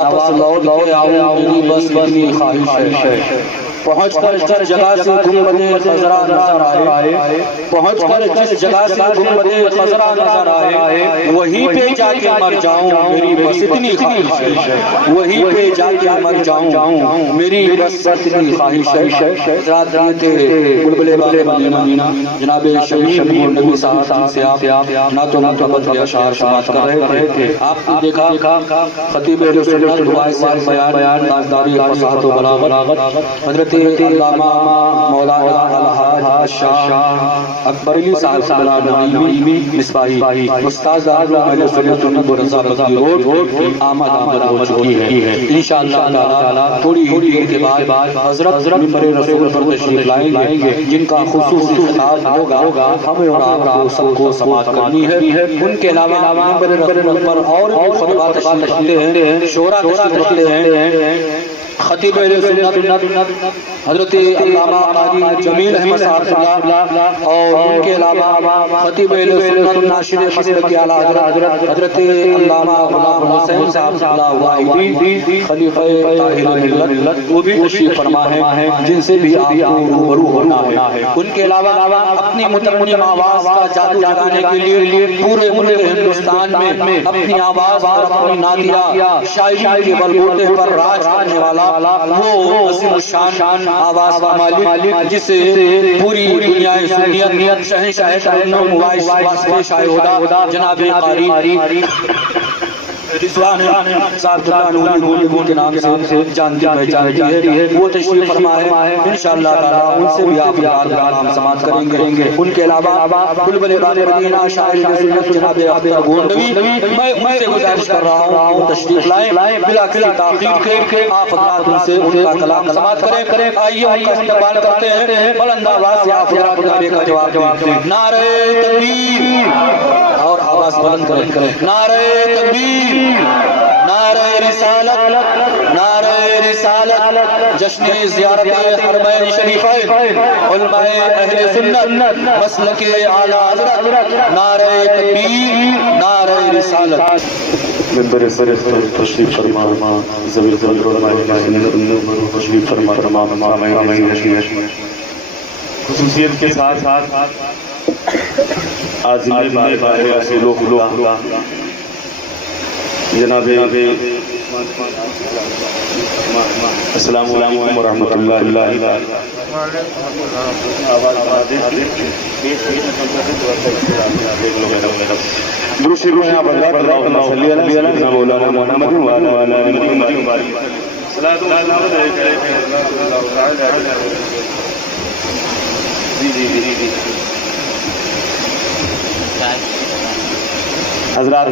वापस लौट आओ मेरी बस इतनी ख्वाहिश है। पहुंचकर जिस जगह से गुंबदे खजरा नजर आए, पहुंचकर जिस जगह से गुंबदे खजरा नजर आए, वहीं पे जाके मर जाऊं मेरी बस इतनी ख्वाहिश है। वहीं पे जाके मर जाऊं मेरी बस इतनी ख्वाहिश है। रात रात बुलबुले वाले मदीना जनाब शबीब नबी साहब से आप ना तो बदले अशार समाज कर रहे थे। आपने देखा खतीब बयान ताजदारी फसाहत व बलागत हजरत अल्लामा मौलाना अलहाज शाह अकबरी साहब मिसबाही उस्ताद अहले सुन्नत व रज़ा बज़ी रोड आमद हो चुकी है। इंशाअल्लाह ताला थोड़ी ही देर के बाद हजरत मिंबर रसूल पर तशरीफ लाएंगे, जिनका खुसूसी खिताब होगा हमें और आप सबको समाअत करनी है। उनके अलावा मिंबर रसूल पर और भी खुतबा तशरीफ रखते हैं, शोरा तशरीफ रखते हैं। खतीब हजरत अल्लामा काजी जमील अहमद साहब और उनके अलावा खतीब नाशिर मसलक आला हजरत अल्लामा गुलाम हुसैन साहब वाहिदी खलीफा ताहिर मिल्लत वो भी तशरीफ फरमा है, जिनसे भी आपको रूबरू होना है। उनके अलावा अपनी मुतरन्निम आवाज का जादू जगाने के लिए पूरे मुल्क हिंदुस्तान में अपनी आवाज और अपनी नादिया शायरी के बलबूते पर राज करने वाला वो असीम शान आवाज का मालिक, जिसे पूरी दुनिया सुन्नियत शहंशाह तरन्नुम वाइस शायदा जनाब कारी रिजवान साहब के नाम से जानती पहचानती है। वो तशरीफ फरमा है। इंशाअल्लाह ताला उनसे भी आप नाम समाअत करेंगे। उनके अलावा बुलबुले वाले मदीना शायर सुन्नत जनाब अख्तर गोंडवी मैं उनसे गुजारिश कर रहा हूं तशरीफ लाएं बिला किसी ताखीर के आप हज़रात उनसे उनका कलाम समाअत करें। आइए उनका इस्तकबाल करते हैं। बुलंद आवाज से आप हज़रात नारे का जवाब दें। नारे तकबीर और आवाज बुलंद करें। नारे तकबीर, नारे रिसालत, नारे रिसालत। जश्न ज़ियारत हरमैन शरीफैन उलमाए अहले सुन्नत मसलके आला हज़रत नारे तकबीर, नारे रिसालत। मिंबर तशरीफ फरमा ज़मीर तशरीफ फरमा तमाम खुसूसियत के साथ आज जनाब अस्सलामु अलैकुम व रहमतुल्लाहि हज़रात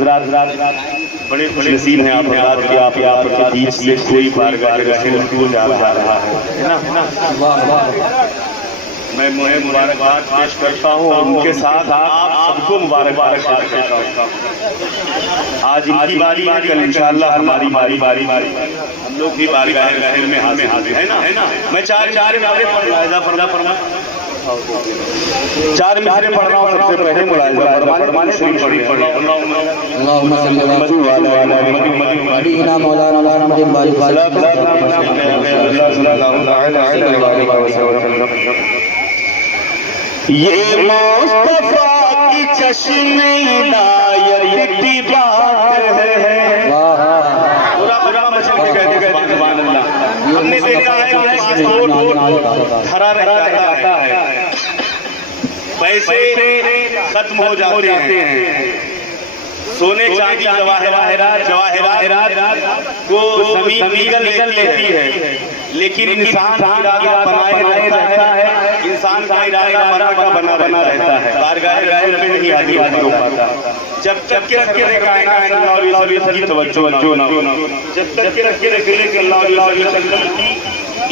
बड़े नसीब हैं आप हज़रात के आप के बीच से कोई बारगाह रसूल जा रहा है ना। मैं मुबारकबाद पेश करता हूँ। उनके साथ आप सबको मुबारकबाद करता हूँ। आज इनकी बारी है, कल इंशाअल्लाह हमारी बारी हम लोग भी बारगाह रसूल में हाजिर है ना। मैं चार नारे फरमा चार मिसरे पढ़ रहा हूँ। सबसे पहले मुलाहिज़ा फरमाने शरीफ अल्लाहुम्मा सल्ली अला मौलाना मुहम्मद ये मुस्तफा की चश्मे इनायत की बात है। पूरा मचल के कहते सुभान अल्लाह। हमने देखा है कि धरा रहता है, पैसे खत्म हो जाते हैं, सोने चांदी जवाहरात को जमीन निगल लेती है, लेकिन इंसान का इरादा बनाए रहता है। इंसान का इरादा बना रहता है। बारगाह रसूल में नहीं हाजिर हो पाता जब तक के तवज्जो ना हो, जब तक के रसूल की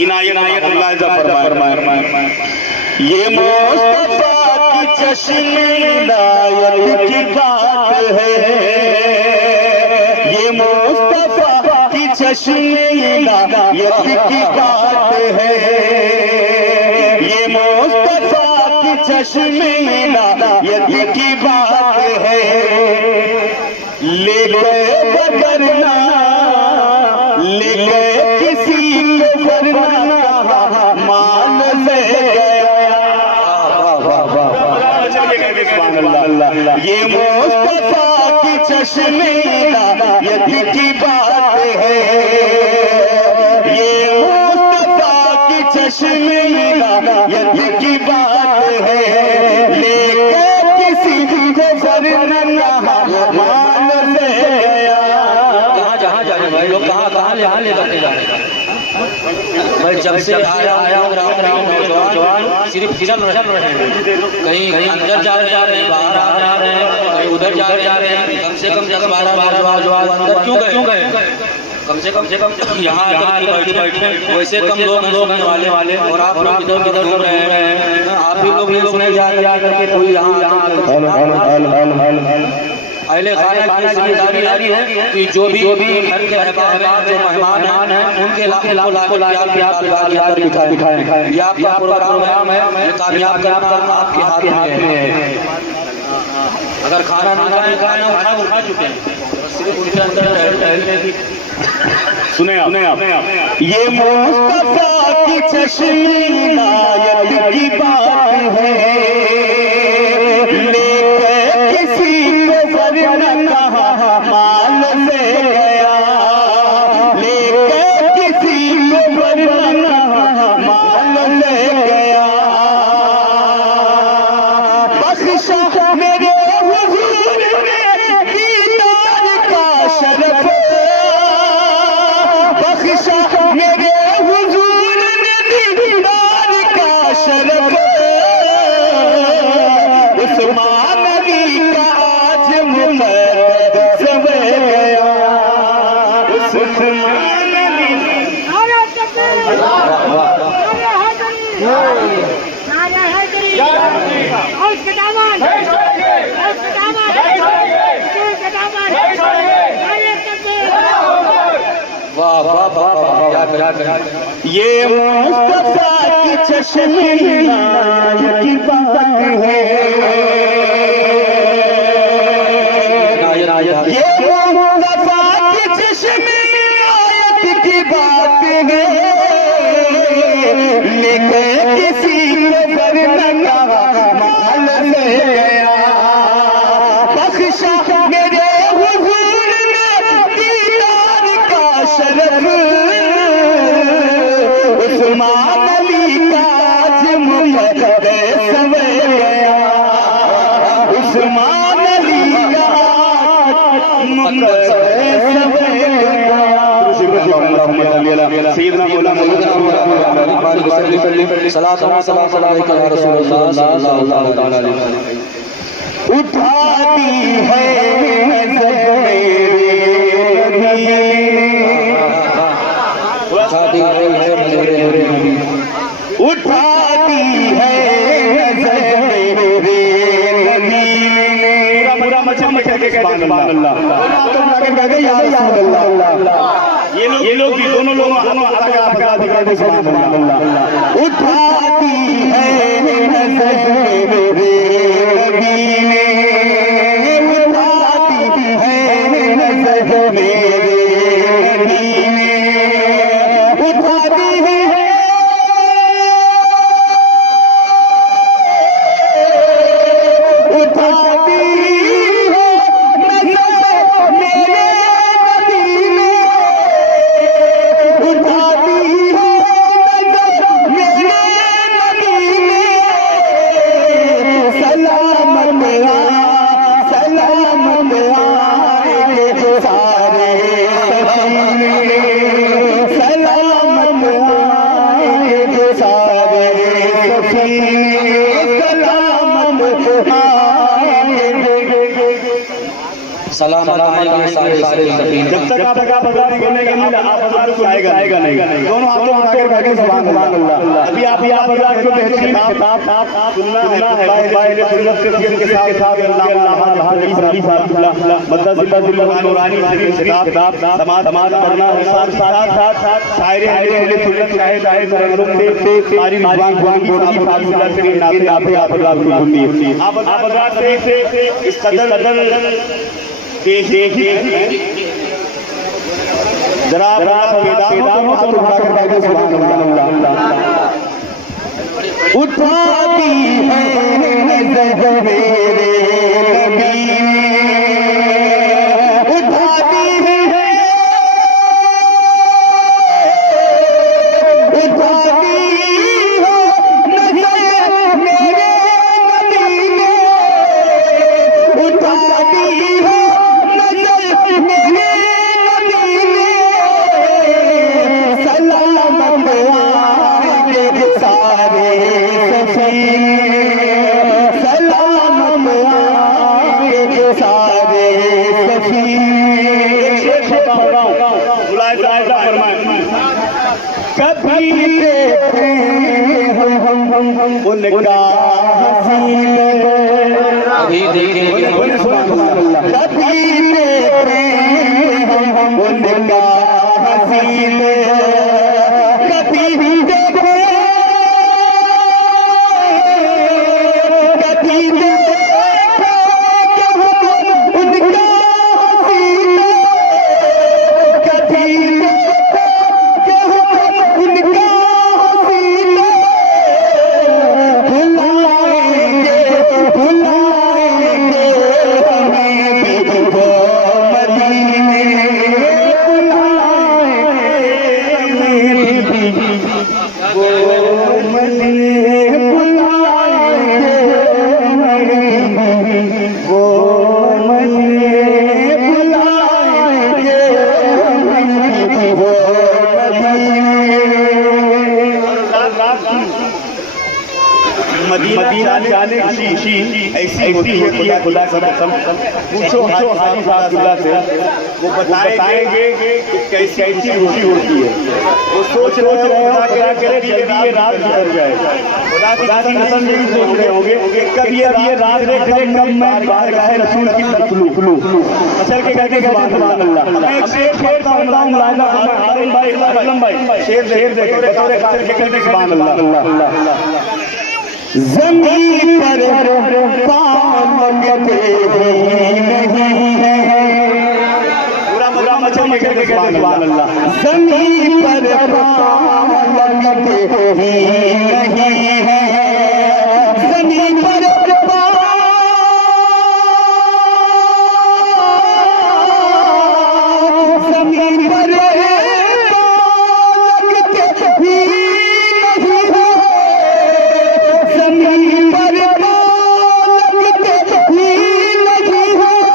इनायत फरमाए। ये मुस्तफा की चश्मे इनायत की बात है। ये मुस्तफा की चश्मे इनायत की बात है। ये मुस्तफा की चश्मे इनायत की बात है। ले गए बगरना ये मुस्तफा की चश्मे इनायत की बात है, ये मुस्तफा की चश्मे इनायत की बात है, लेके किसी को वरना मान से गया। कहाँ जा रहे भाई लोग, कहाँ ले जाते जा रहे भाई? जब से आया नौजवान सिर्फ फिसल रहे हैं, कहीं अंदर जा रहे हैं, बाहर जा रहे हैं, कहीं उधर जा रहे हैं। कम से कम जगह 12 अंदर क्यों गए? कम से कम यहाँ बैठे वैसे कम लोग वाले और आप लोग इधर घूम रहे हैं। आप ही लोग नहीं जा करके कोई यहाँ पहले खाना की जिम्मेदारी है कि जो भी घर के अहबाब जो मेहमान हैं उनके लाखों प्यार दिखाएं। ये आपका प्रोग्राम है, कामयाब करना आपके हाथ में है। अगर खाना नहीं खाना उठा चुके हैं, सिर्फ उनके अंदर टहलने की। सुने आप, ये मुस्तफा की चश्मे इनायत की बात है, लेके किसी को वरना कहा माल से गया, लेके किसी को वरना माल से गया। बख्शा मेरे हुजूर ने दीदार का शरफ, बख्शा मेरे हुजूर ने दीदार का शरफ, उस्मान अली का आज मुक़द्दस हो गया, उस्मान अली। ये मुस्तफा की चश्मे इनायत की बात है, ये मुस्तफा की चश्मे इनायत की बात है, लेके किसी को वरना माल से गया। बख्शा मेरे हुजूर ने दीदार का शरफ, उस्मान अली का आज मुक़द्दस हो गया, उस्मान अली का आज मुक़द्दस हो गया। सैयदना मौलाना सलात अलैका या रसूलल्लाह सल्लल्लाहु अलैहि वसल्लम। उठा दी है नज़र मेरे उठा दी है मेरे नबी, उठा दी है नज़र मेरे नबी ने। पूरा मचा के सुभान अल्लाह, या रसूल अल्लाह। ये लोग भी दोनों लोग सुभान अल्लाह। उठा दी है नज़र मेरे नबी ने, उठा दी है नज़र मेरे नबी ने, उठा दी है, उठा दी है नज़र मेरे नबी ने, उठा दी है नज़र मेरे नबी ने। सलामत आए सारे सफीने, सलामत आए सारे सफीने, सलामत आए। सलाम आएंगे सारे सफीने। जब तक आप बजाने के लिए आप को आएगा नहीं। दोनों हाथों उठाकर बैठे सुभान अल्लाह। अभी आप बजा के बेहतरीन किताब सुनना है, बाहर सुन्नत के साथ नूरानी किताब समाज पढ़ना है, साथ शायरी अहले सुन्नत चाहे नरेंद्र से सारी जुबान की फातिहा से नाते आप सुननी। आप बजा से इस कदर देखिए जरा उठा दी है नज़र मेरे नबी मुलाहिजा फरमाएं, कभी देखे उनका हसीन, कभी देखे कभी देखे उनका हसीन, कभी देखे कभी देखो उनका हसीन, कभी देखो उनका हसीन, भुलाएंगे भुलाएंगे हमें भी वो मदीने, बुलाएंगे हमें भी वो मदीने, बुलाएंगे हमें भी वो मदीने, बुलाएंगे हमें भी वो मदीने। मदीना जाने की ऐसी होती है खुदा की कसम, पूछो हाजी साहब से, वो बताएंगे कि कैसी खुशी होती है। वो सोच रहे हो खुदा करे जल्दी ये रात गुजर जाए, खुदा की कसम यही सोच रहे होंगे कि कब ये रात देख ले, कब मैं बारगाह रसूल की तरफ खुलूं। चल के कहते सुभान अल्लाह। मैं एक शेर पढ़ता हूं, मुलाहिजा फरमाएं हारून भाई, असलम भाई, शेर देखे बतौर खातिर के कहते सुभान अल्लाह। ज़मीन पर पाँव लगते ही नहीं है, पूरा मचा के कहते सुभान अल्लाह। ज़मीन पर पाँव लगते ही नहीं है, ज़मीन पर ज़मीन पर ज़मीन पर पाँव लगते ही नहीं है,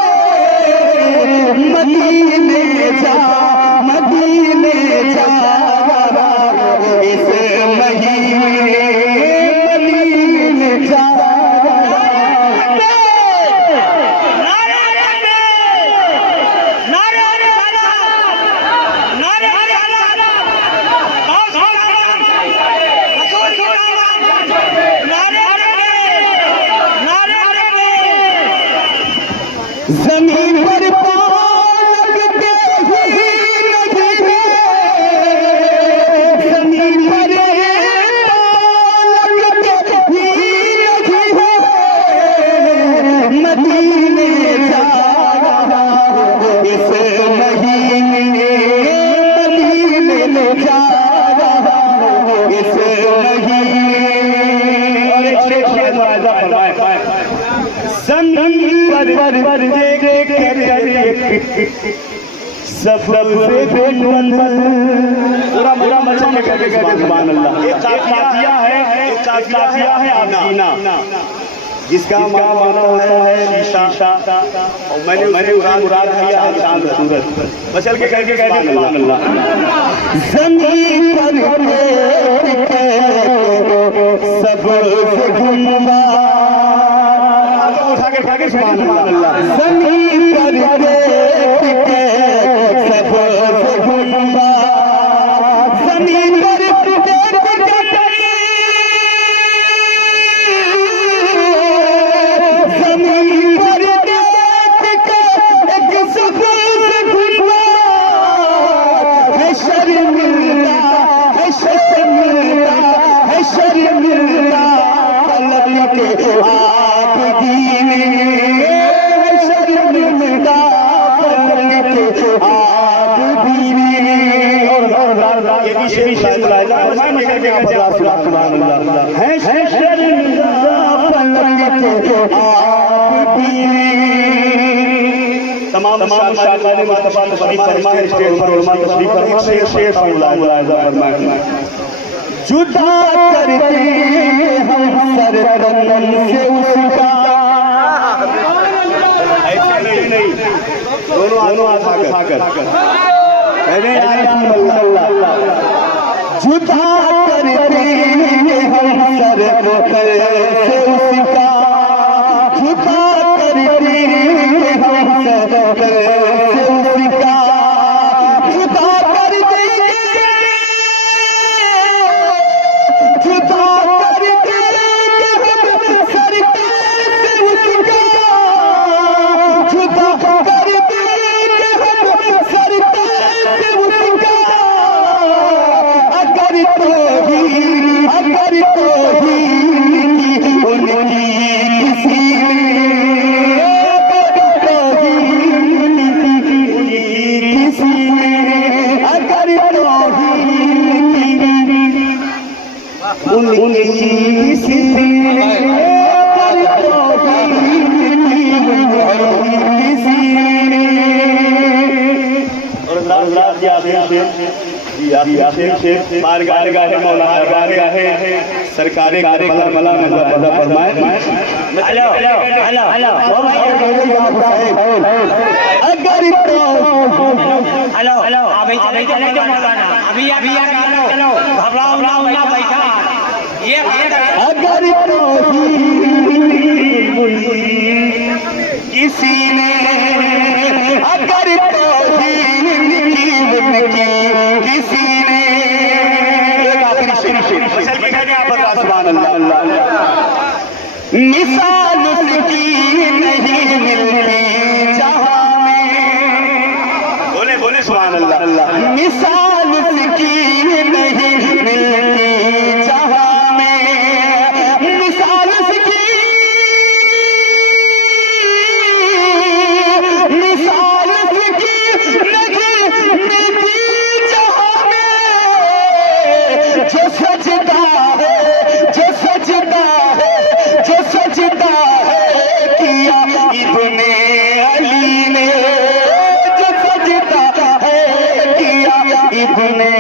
ज़मीन पर पाँव लगते ही नहीं है, मदीने जा रहा इस महीने, मदीने जा रहा इस महीने। और एक शेर मुलाहिजा फरमाएं, ज़मीन पर देख कर सब से बेबंद, पूरा मचा के कहते सुभान अल्लाह। एक काफिया है आमीना, जिसका माना होता है शीशा, और मैंने मुराद किया है चांद सूरज। मचल के कहते सुभान अल्लाह। ज़मीन पर देख सब से गुंबा, उठा के सुभान अल्लाह। ज़मीन पर देख के सब से गुंबा, ज़मीन पर देख के ज़मीन पर देख के एक सब से गुंबा, है शर्मिंदा है शर्मिंदा है शर्मिंदा पलक के आप दीने, शर्मिंदा पलक के आप दीने। और ये भी शेर मुलाहिजा फरमाएं सुभान अल्लाह, है शर्मिंदा पलक के आप दीने। तमाम शाकाने मुस्तफा तशरीफ फरमाए, स्टेज पर उलमा तशरीफ फरमाए, शेर मुलाहिजा फरमाएं, जुदा करते हम सर तन से उसका, ऐसे नहीं दोनों हाथ उठाकर कहने अल्लाह, जुदा करते हम सर तन से उसका, जुदा करते हम सर तन से उसका, जुदा करते उनकी सीने पर सरकारी करबला में फरमाए। हेलो हेलो हेलो अगर हेलो हेलो अभी चले मौलाना अभी चलो घबराओ ना बैठा ये अगर किसी ने अगर किसी ने मिसाल उसकी नहीं मिलती जहां में। बोले सुभान अल्लाह। मिसाल उसकी नहीं मिलती जहां में। मिसाल उसकी नहीं मिलती जहां में। जो सजदा है किया इब्ने अली ने, जो सजदा है किया इब्ने